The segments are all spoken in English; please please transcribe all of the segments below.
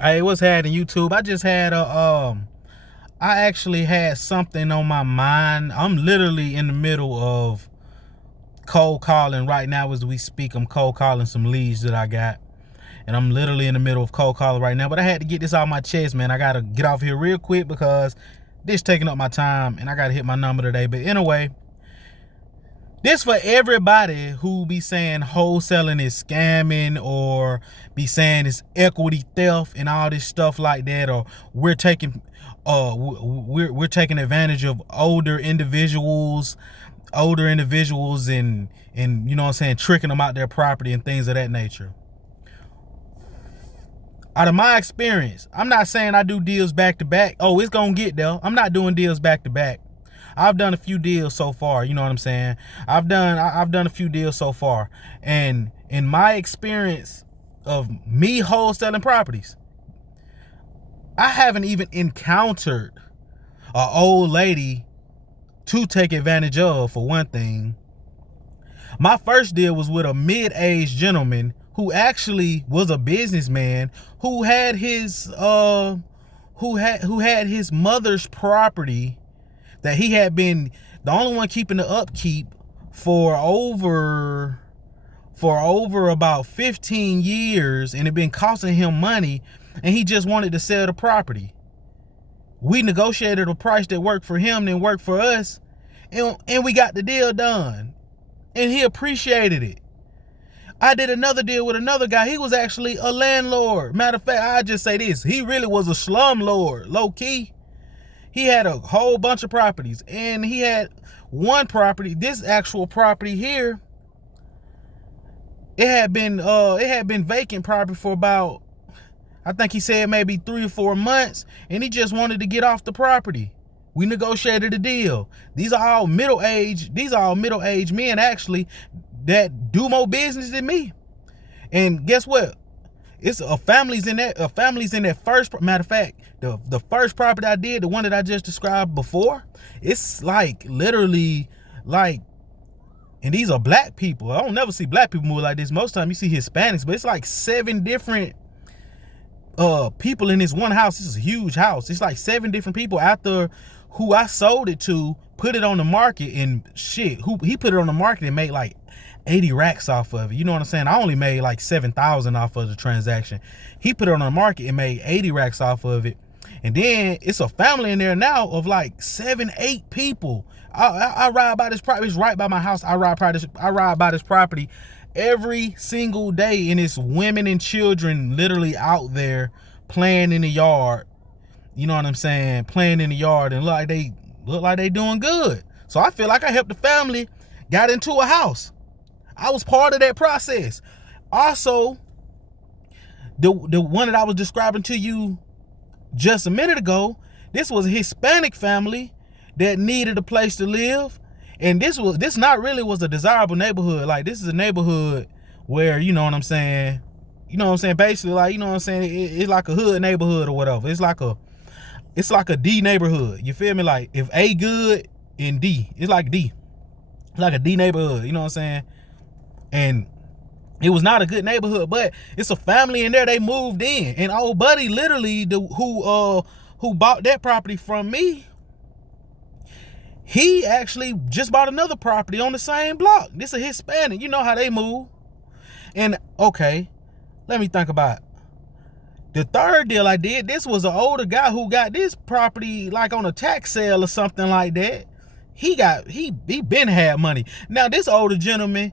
Hey, what's happening, YouTube? I just had I actually had something on my mind. I'm literally in the middle of cold calling right now as we speak. I'm cold calling some leads that I got, and I'm literally in the middle of cold calling right now. But I had to get this off my chest, man. I gotta get off here real quick because this taking up my time, and I gotta hit my number today. But anyway, this for everybody who be saying wholesaling is scamming, or be saying it's equity theft and all this stuff like that, or we're taking we're taking advantage of older individuals and you know what I'm saying, tricking them out their property and things of that nature. Out of my experience, I'm not saying I do deals back to back. Oh, it's gonna get there. I'm not doing deals back to back. I've done a few deals so far, you know what I'm saying? I've done a few deals so far. And in my experience of me wholesaling properties, I haven't even encountered an old lady to take advantage of, for one thing. My first deal was with a mid-aged gentleman who actually was a businessman who had his his mother's property that he had been the only one keeping the upkeep for over about 15 years, and it been costing him money, and he just wanted to sell the property. We negotiated a price that worked for him and worked for us, and we got the deal done, and he appreciated it. I did another deal with another guy. He was actually a landlord. Matter of fact, I just say this, he really was a slum lord, low key. He had a whole bunch of properties, and he had one property, this actual property here, it had been vacant property for about, I think he said maybe 3 or 4 months, and he just wanted to get off the property. We negotiated a deal. These are all middle-aged men actually that do more business than me. And guess what? It's families in that first, matter of fact, the first property I did, the one that I just described before, it's like literally like, and these are black people. I don't never see black people move like this. Most of the time you see Hispanics, but it's like 7 different people in this one house. This is a huge house. It's like 7 different people after who I sold it to put it on the market, and shit, who he put it on the market and made like 80 racks off of it. You know what I'm saying? I only made like 7,000 off of the transaction. He put it on the market and made 80 racks off of it. And then it's a family in there now of like 7, 8 people. I ride by this property. It's right by my house. I ride by this property every single day, and it's women and children literally out there playing in the yard. You know what I'm saying? Playing in the yard, and look like they doing good. So I feel like I helped the family got into a house. I was part of that process. Also, the one that I was describing to you just a minute ago, this was a Hispanic family that needed a place to live, and this not really was a desirable neighborhood. Like, this is a neighborhood where, you know what I'm saying, basically, like, you know what I'm saying, it's like a hood neighborhood or whatever. It's like a D neighborhood. You feel me? Like, if A good and D, it's like D. It's like a D neighborhood, you know what I'm saying? And it was not a good neighborhood, but it's a family in there. They moved in, and old buddy, literally, who bought that property from me, he actually just bought another property on the same block. This is a Hispanic. You know how they move. And okay, let me think about it. The third deal I did, this was an older guy who got this property like on a tax sale or something like that. He been had money. Now this older gentleman,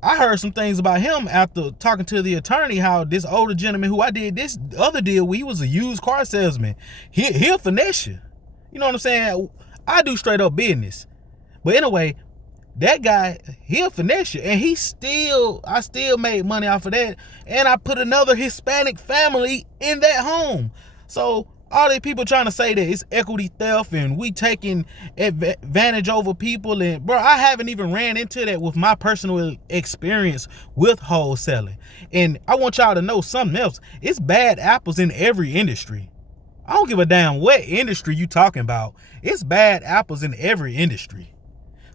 I heard some things about him after talking to the attorney, how this older gentleman who I did this other deal with, he was a used car salesman. He'll finesse you. You know what I'm saying? I do straight up business. But anyway, that guy, he'll finesse you, and I still made money off of that, and I put another Hispanic family in that home. So all these people trying to say that it's equity theft and we taking advantage over people, and bro, I haven't even ran into that with my personal experience with wholesaling. And I want y'all to know something else. It's bad apples in every industry. I don't give a damn what industry you talking about. It's bad apples in every industry.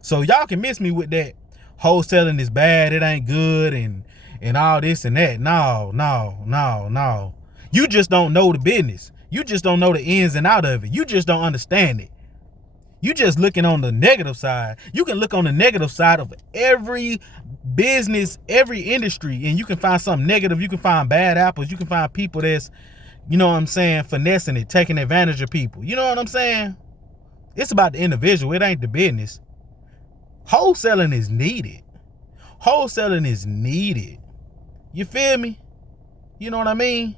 So y'all can miss me with that wholesaling is bad, it ain't good, and and all this and that. No. You just don't know the business. You just don't know the ins and out of it. You just don't understand it. You just looking on the negative side. You can look on the negative side of every business, every industry, and you can find something negative. You can find bad apples. You can find people that's, you know what I'm saying, finessing it, taking advantage of people. You know what I'm saying? It's about the individual. It ain't the business. Wholesaling is needed. Wholesaling is needed. You feel me? You know what I mean?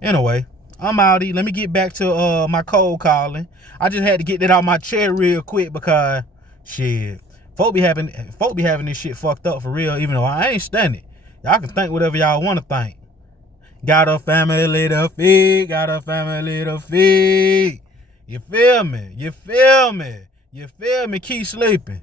Anyway, I'm outie. Let me get back to my cold calling. I just had to get that out my chair real quick because shit, folk be having this shit fucked up for real, even though I ain't studying it. Y'all can think whatever y'all want to think. Got a family to feed, got a family to feed. You feel me? You feel me? You feel me? Keep sleeping.